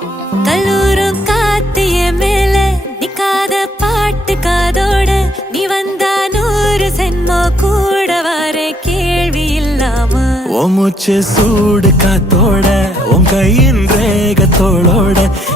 கல்லூரும் காத்திய மேல நிக்காத பாட்டு காதோட நீ வந்தா 100 சென்மோ கூட வர கேள்வி இல்லாம ஓ மூச்சு சூடு காத்தோட உன் கையின் ரேகத்தோளோட